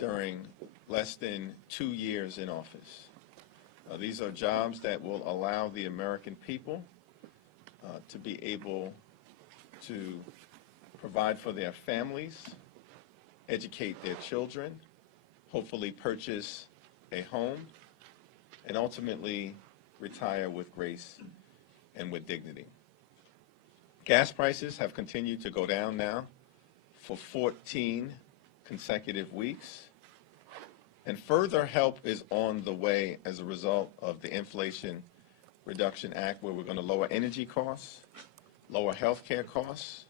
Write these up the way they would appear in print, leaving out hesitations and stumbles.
during less than 2 years in office. These are jobs that will allow the American people to be able to provide for their families, educate their children, hopefully purchase a home, and ultimately retire with grace and with dignity. Gas prices have continued to go down now for 14 consecutive weeks, and further help is on the way as a result of the Inflation Reduction Act, where we're going to lower energy costs, lower health care costs,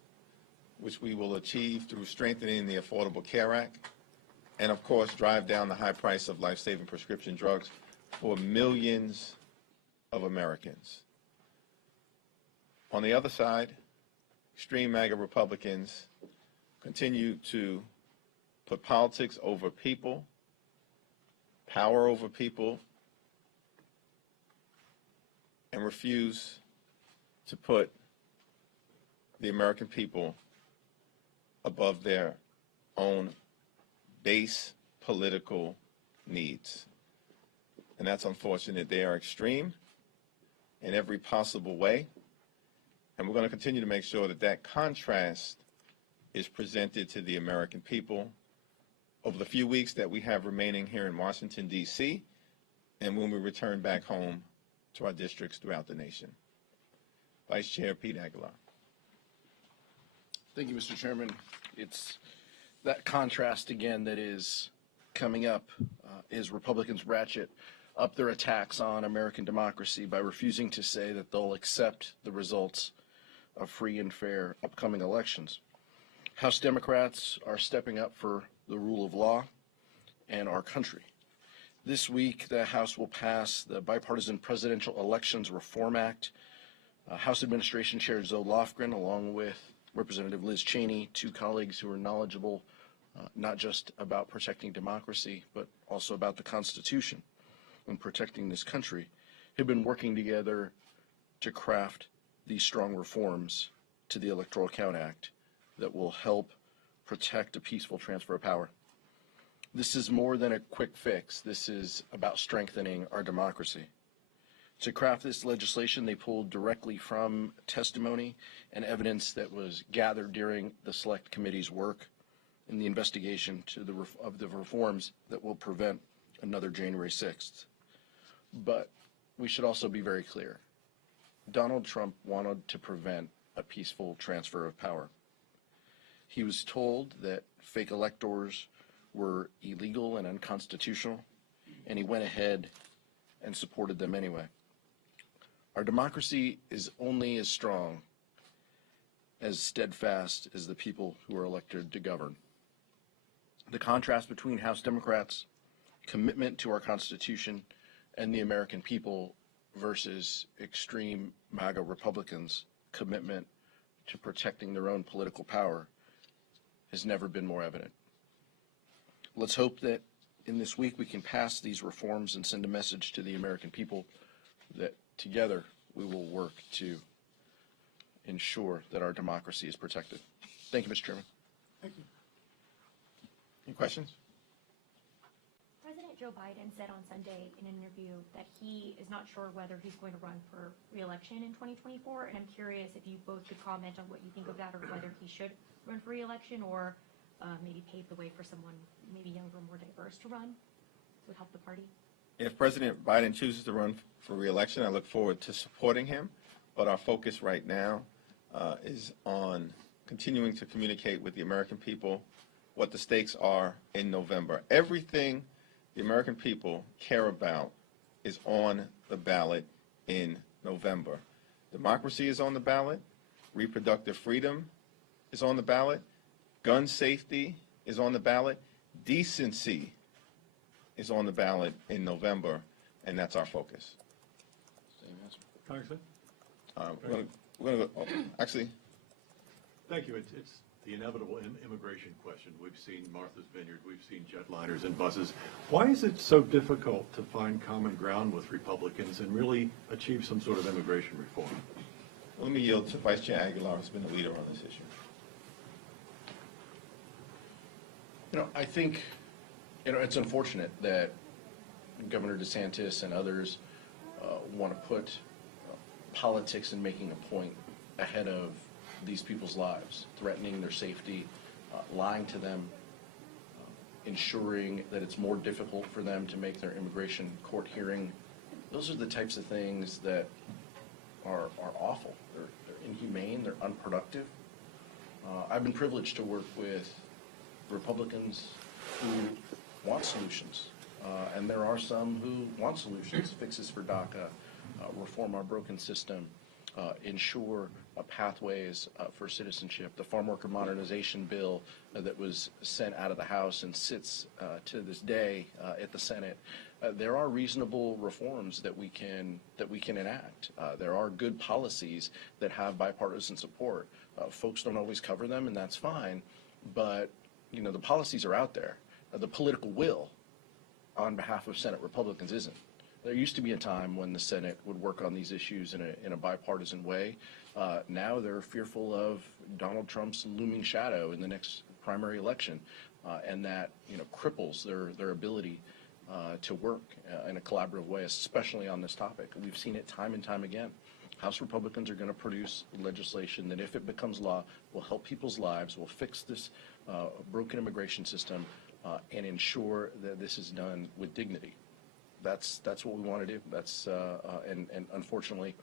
which we will achieve through strengthening the Affordable Care Act, and of course drive down the high price of life-saving prescription drugs for millions of Americans. On the other side, extreme MAGA Republicans continue to put politics over people, power over people, and refuse to put the American people above their own base political needs. And that's unfortunate. They are extreme in every possible way. And we're going to continue to make sure that that contrast is presented to the American people over the few weeks that we have remaining here in Washington, D.C., and when we return back home to our districts throughout the nation. Vice Chair Pete Aguilar. Thank you, Mr. Chairman. It's that contrast again that is coming up is Republicans ratchet up their attacks on American democracy by refusing to say that they'll accept the results of free and fair upcoming elections. House Democrats are stepping up for the rule of law and our country. This week, the House will pass the Bipartisan Presidential Elections Reform Act. House Administration Chair Zoe Lofgren, along with Representative Liz Cheney, two colleagues who are knowledgeable not just about protecting democracy, but also about the Constitution and protecting this country, have been working together to craft these strong reforms to the Electoral Count Act that will help protect a peaceful transfer of power. This is more than a quick fix. This is about strengthening our democracy. To craft this legislation, they pulled directly from testimony and evidence that was gathered during the Select Committee's work in the investigation of the reforms that will prevent another January 6th. But we should also be very clear. Donald Trump wanted to prevent a peaceful transfer of power. He was told that fake electors were illegal and unconstitutional, and he went ahead and supported them anyway. Our democracy is only as strong, as steadfast as the people who are elected to govern. The contrast between House Democrats' commitment to our Constitution and the American people versus extreme MAGA Republicans' commitment to protecting their own political power has never been more evident. Let's hope that in this week we can pass these reforms and send a message to the American people that together we will work to ensure that our democracy is protected. Thank you, Mr. Chairman. Thank you. Any questions? President Joe Biden said on Sunday in an interview that he is not sure whether he's going to run for re-election in 2024, and I'm curious if you both could comment on what you think of that, or whether he should run for re-election, or maybe pave the way for someone maybe younger, more diverse to run. It would help the party. If President Biden chooses to run for re-election, I look forward to supporting him, but our focus right now is on continuing to communicate with the American people what the stakes are in November. Everything the American people care about is on the ballot in November. Democracy is on the ballot. Reproductive freedom is on the ballot. Gun safety is on the ballot. Decency is on the ballot in November, and that's our focus. Congressman? We're going to go, actually. Thank you. It's the inevitable immigration question. We've seen Martha's Vineyard. We've seen jetliners and buses. Why is it so difficult to find common ground with Republicans and really achieve some sort of immigration reform? Let me yield to Vice Chair Aguilar, who's been the leader on this issue. I think it's unfortunate that Governor DeSantis and others want to put politics and making a point ahead of these people's lives, threatening their safety, lying to them, ensuring that it's more difficult for them to make their immigration court hearing. Those are the types of things that are awful. They're inhumane, they're unproductive. I've been privileged to work with Republicans who want solutions, and there are some who want solutions, fixes for DACA, reform our broken system, ensure pathways for citizenship. The farm worker modernization bill that was sent out of the House and sits to this day at the Senate. There are reasonable reforms that we can enact. There are good policies that have bipartisan support. Folks don't always cover them, and that's fine. But the policies are out there. The political will on behalf of Senate Republicans isn't. There used to be a time when the Senate would work on these issues in a bipartisan way. Now they're fearful of Donald Trump's looming shadow in the next primary election, and that cripples their ability to work in a collaborative way, especially on this topic. We've seen it time and time again. House Republicans are going to produce legislation that, if it becomes law, will help people's lives, will fix this broken immigration system, and ensure that this is done with dignity. That's what we want to do. And unfortunately,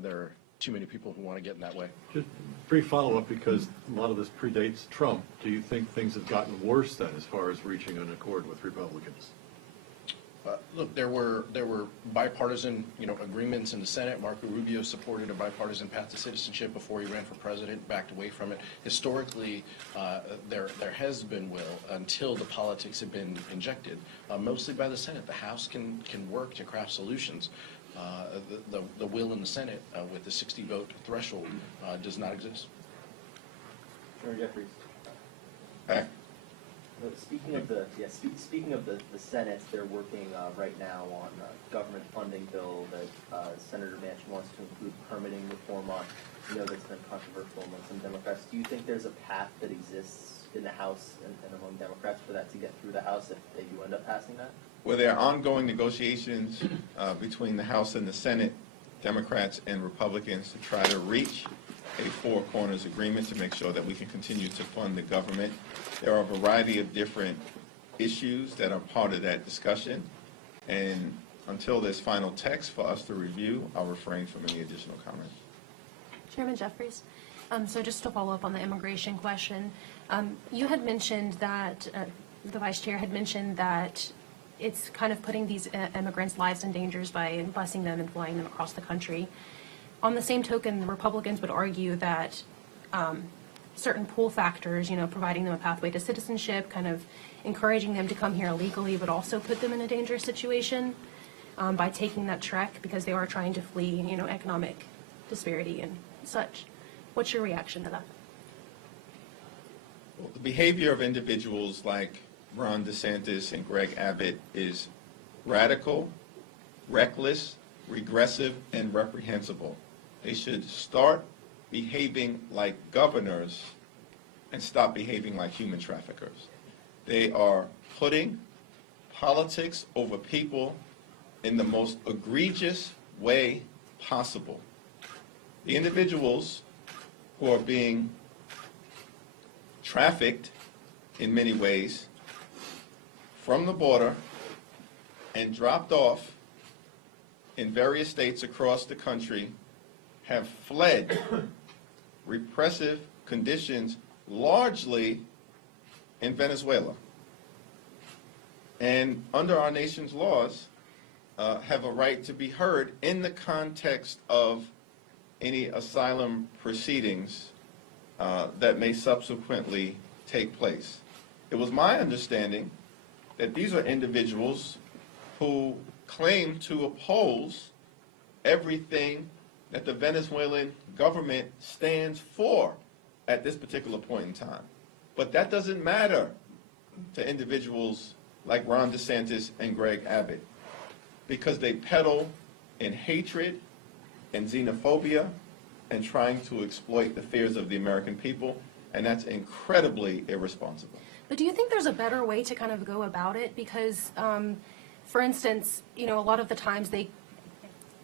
there are too many people who want to get in that way. Just brief follow-up, because a lot of this predates Trump. Do you think things have gotten worse then as far as reaching an accord with Republicans? Look, there were bipartisan, agreements in the Senate. Marco Rubio supported a bipartisan path to citizenship before he ran for president, backed away from it. Historically, there has been will until the politics have been injected, mostly by the Senate. The House can work to craft solutions. The will in the Senate with the 60-vote threshold does not exist. Senator Jeffries. Back. Speaking of the Senate, they're working right now on a government funding bill that Senator Manchin wants to include permitting reform on. I know that's been controversial among some Democrats. Do you think there's a path that exists in the House and among Democrats for that to get through the House if they do end up passing that? Well, there are ongoing negotiations between the House and the Senate, Democrats and Republicans, to try to reach a four corners agreement to make sure that we can continue to fund the government. There are a variety of different issues that are part of that discussion, and until there's final text for us to review, I'll refrain from any additional comments. Chairman Jeffries, so just to follow up on the immigration question, you had mentioned that, the Vice Chair had mentioned that it's kind of putting these immigrants' lives in danger by busing them and flying them across the country. On the same token, the Republicans would argue that certain pull factors, providing them a pathway to citizenship, kind of encouraging them to come here illegally, would also put them in a dangerous situation by taking that trek because they are trying to flee, economic disparity and such. What's your reaction to that? Well, the behavior of individuals like Ron DeSantis and Greg Abbott is radical, reckless, regressive, and reprehensible. They should start behaving like governors and stop behaving like human traffickers. They are putting politics over people in the most egregious way possible. The individuals who are being trafficked in many ways from the border and dropped off in various states across the country have fled repressive conditions, largely in Venezuela. And under our nation's laws, have a right to be heard in the context of any asylum proceedings that may subsequently take place. It was my understanding that these are individuals who claim to oppose everything that the Venezuelan government stands for at this particular point in time. But that doesn't matter to individuals like Ron DeSantis and Greg Abbott, because they peddle in hatred and xenophobia and trying to exploit the fears of the American people, and that's incredibly irresponsible. But do you think there's a better way to kind of go about it? Because, for instance, a lot of the times they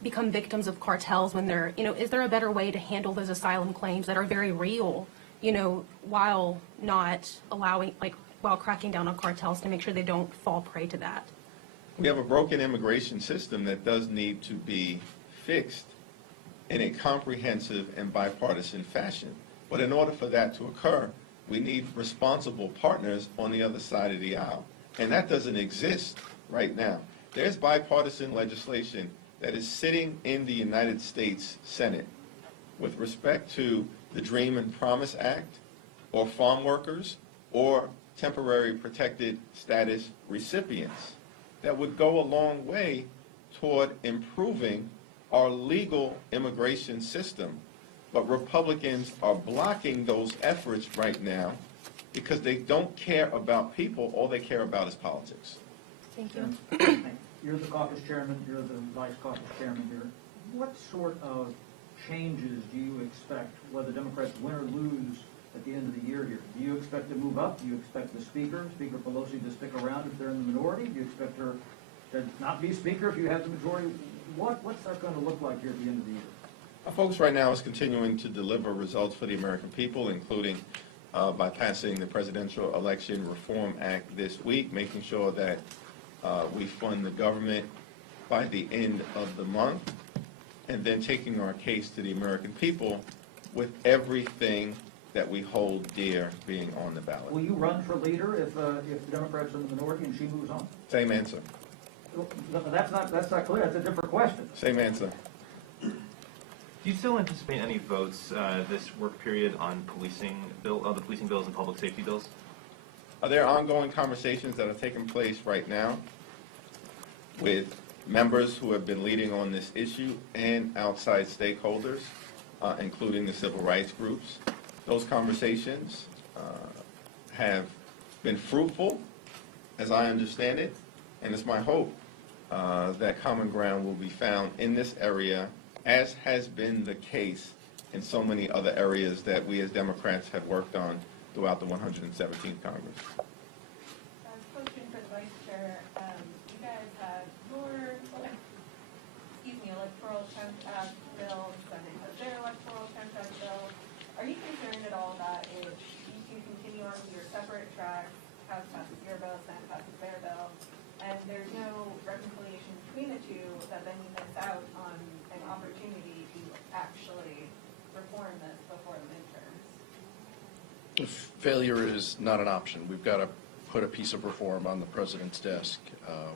become victims of cartels when they're, is there a better way to handle those asylum claims that are very real, while not allowing, while cracking down on cartels to make sure they don't fall prey to that? We have a broken immigration system that does need to be fixed in a comprehensive and bipartisan fashion. But in order for that to occur, we need responsible partners on the other side of the aisle. And that doesn't exist right now. There's bipartisan legislation that is sitting in the United States Senate with respect to the Dream and Promise Act, or farm workers, or temporary protected status recipients, that would go a long way toward improving our legal immigration system. But Republicans are blocking those efforts right now because they don't care about people. All they care about is politics. Thank you. You're the caucus chairman, you're the vice caucus chairman here. What sort of changes do you expect, whether Democrats win or lose at the end of the year here? Do you expect to move up? Do you expect the Speaker Pelosi, to stick around if they're in the minority? Do you expect her to not be Speaker if you have the majority? What's that going to look like here at the end of the year? Our focus right now is continuing to deliver results for the American people, including by passing the Presidential Election Reform Act this week, making sure that we fund the government by the end of the month, and then taking our case to the American people with everything that we hold dear being on the ballot. Will you run for leader if the Democrats are in the minority and she moves on? Same answer. That's not clear. That's a different question. Same answer. Do you still anticipate any votes this work period on the policing bills and public safety bills? There are ongoing conversations that are taking place right now with members who have been leading on this issue and outside stakeholders, including the civil rights groups. Those conversations have been fruitful, as I understand it, and it's my hope that common ground will be found in this area, as has been the case in so many other areas that we as Democrats have worked on throughout the 117th Congress. Question for the Vice Chair. You guys had your, electoral contract bill, Senate has their electoral contract bill. Are you concerned at all that if you two continue on your separate tracks, House passes your bill, Senate passes their bill, and there's no reconciliation between the two, that then you miss out on an opportunity to actually reform this before the midterms? Failure is not an option. We've got to put a piece of reform on the president's desk.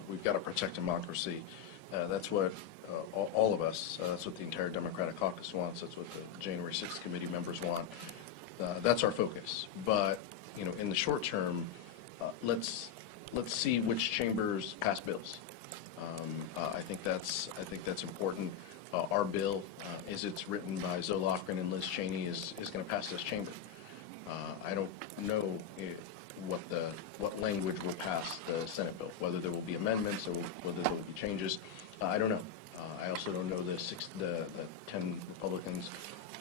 We've got to protect democracy. That's what all of us, that's what the entire Democratic Caucus wants. That's what the January 6th committee members want. That's our focus. But, in the short term, let's see which chambers pass bills. I think that's important. Our bill, as it's written by Zoe Lofgren and Liz Cheney, is going to pass this chamber. I don't know what language will pass the Senate bill, whether there will be amendments or whether there will be changes. I don't know. I also don't know the 10 Republicans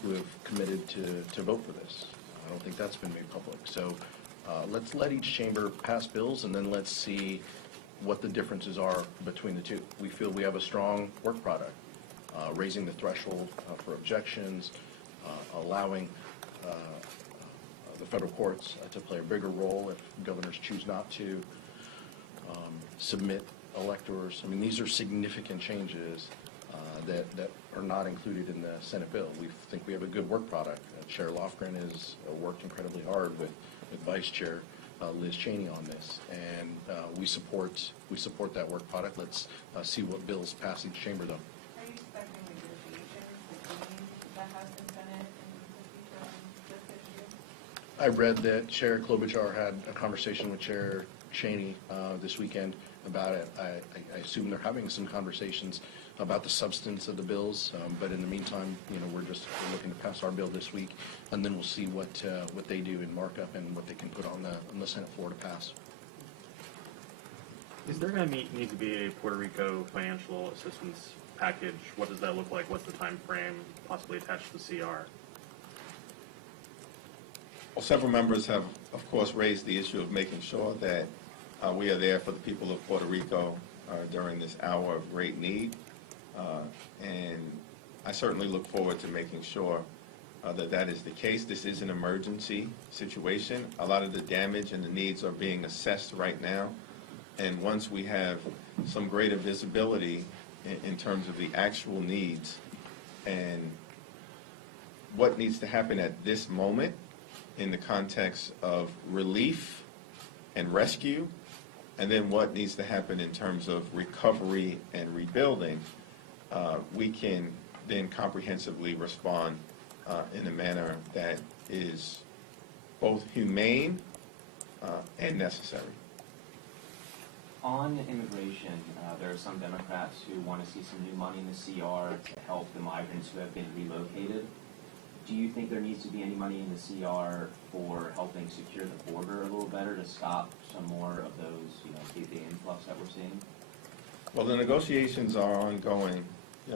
who have committed to vote for this. I don't think that's been made public. So let's let each chamber pass bills, and then let's see what the differences are between the two. We feel we have a strong work product, raising the threshold for objections, allowing the federal courts to play a bigger role if governors choose not to, submit electors. I mean, these are significant changes that are not included in the Senate bill. We think we have a good work product. Chair Lofgren has worked incredibly hard with Vice Chair Liz Cheney on this, and we support that work product. Let's see what bills pass each chamber, though. Are you expecting negotiations between the House and Senate in this issue? I read that Chair Klobuchar had a conversation with Chair Cheney this weekend about it. I assume they're having some conversations about the substance of the bills, but in the meantime, we're looking to pass our bill this week, and then we'll see what they do in markup and what they can put on the Senate floor to pass. Is there going to need to be a Puerto Rico financial assistance package? What does that look like? What's the time frame possibly attached to the CR? Well, several members have, of course, raised the issue of making sure that we are there for the people of Puerto Rico during this hour of great need. And I certainly look forward to making sure that that is the case. This is an emergency situation. A lot of the damage and the needs are being assessed right now. And once we have some greater visibility in terms of the actual needs and what needs to happen at this moment in the context of relief and rescue, and then what needs to happen in terms of recovery and rebuilding, we can then comprehensively respond in a manner that is both humane and necessary. On immigration, there are some Democrats who want to see some new money in the CR to help the migrants who have been relocated. Do you think there needs to be any money in the CR for helping secure the border a little better to stop some more of those, the influx that we're seeing? Well, the negotiations are ongoing,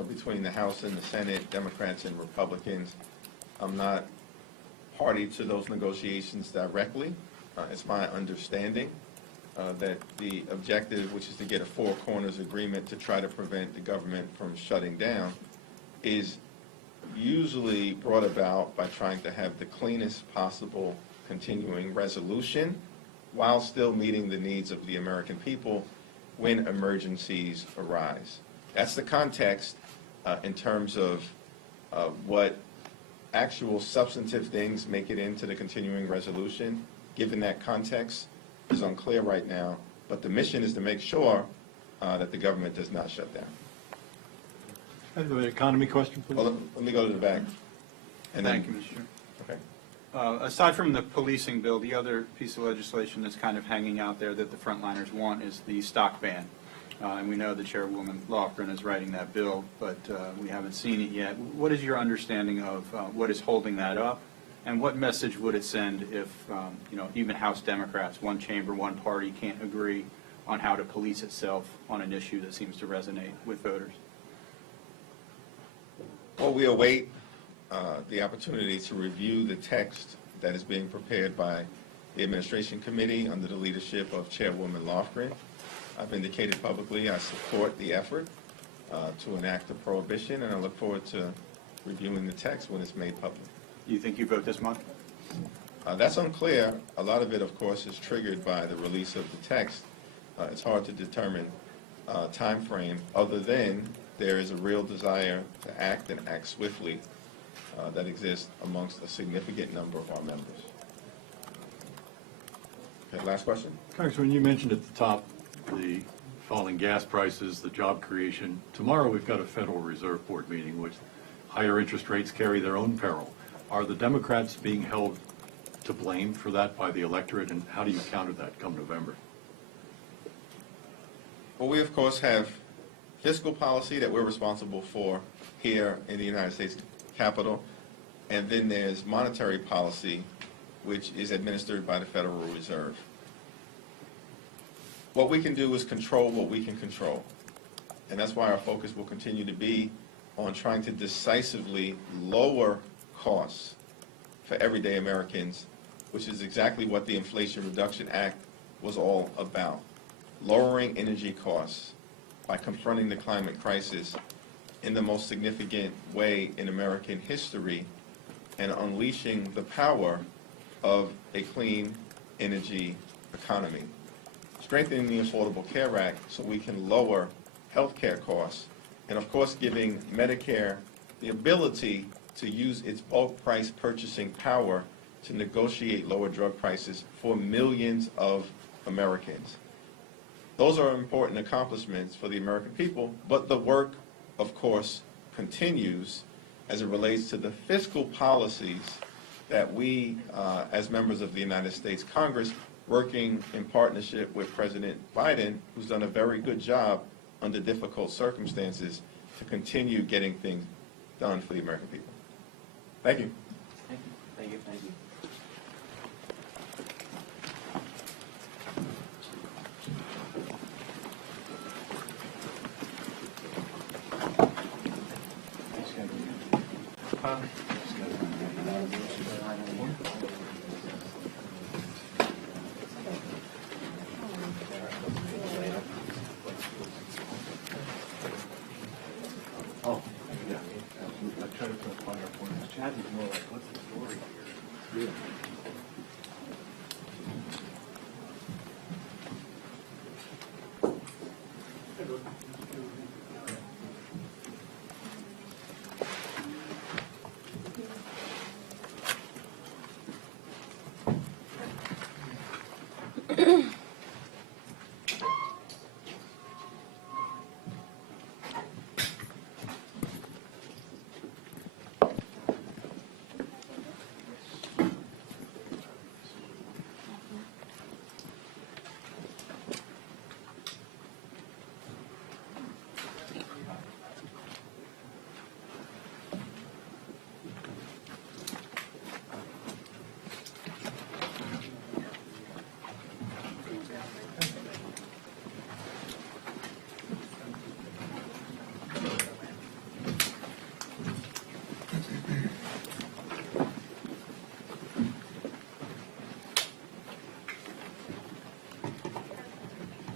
between the House and the Senate, Democrats and Republicans. I'm not party to those negotiations directly. It's my understanding that the objective, which is to get a four corners agreement to try to prevent the government from shutting down, is usually brought about by trying to have the cleanest possible continuing resolution while still meeting the needs of the American people when emergencies arise. That's the context in terms of what actual substantive things make it into the continuing resolution. Given that context is unclear right now, but the mission is to make sure that the government does not shut down. I have an economy question, please. Well, let me go to the back. And Thank then, you, Mr. Chair. Okay. Aside from the policing bill, the other piece of legislation that's kind of hanging out there that the frontliners want is the stock ban. And we know the Chairwoman Lofgren is writing that bill, but we haven't seen it yet. What is your understanding of what is holding that up? And what message would it send if, even House Democrats, one chamber, one party, can't agree on how to police itself on an issue that seems to resonate with voters? Well, we await the opportunity to review the text that is being prepared by the Administration Committee under the leadership of Chairwoman Lofgren. I've indicated publicly I support the effort to enact a prohibition, and I look forward to reviewing the text when it's made public. Do you think you vote this month? That's unclear. A lot of it, of course, is triggered by the release of the text. It's hard to determine time frame other than there is a real desire to act and act swiftly that exists amongst a significant number of our members. Okay, last question? Congressman, you mentioned at the top the falling gas prices, the job creation. Tomorrow we've got a Federal Reserve Board meeting with higher interest rates carry their own peril. Are the Democrats being held to blame for that by the electorate, and how do you counter that come November? Well, we, of course, have fiscal policy that we're responsible for here in the United States Capitol, and then there's monetary policy, which is administered by the Federal Reserve. What we can do is control what we can control, and that's why our focus will continue to be on trying to decisively lower costs for everyday Americans, which is exactly what the Inflation Reduction Act was all about. Lowering energy costs by confronting the climate crisis in the most significant way in American history and unleashing the power of a clean energy economy. Strengthening the Affordable Care Act so we can lower health care costs, and of course giving Medicare the ability to use its bulk price purchasing power to negotiate lower drug prices for millions of Americans. Those are important accomplishments for the American people, but the work, of course, continues as it relates to the fiscal policies that we, as members of the United States Congress, working in partnership with President Biden, who's done a very good job under difficult circumstances, to continue getting things done for the American people. Thank you. Thank you. Thank you. Thank you.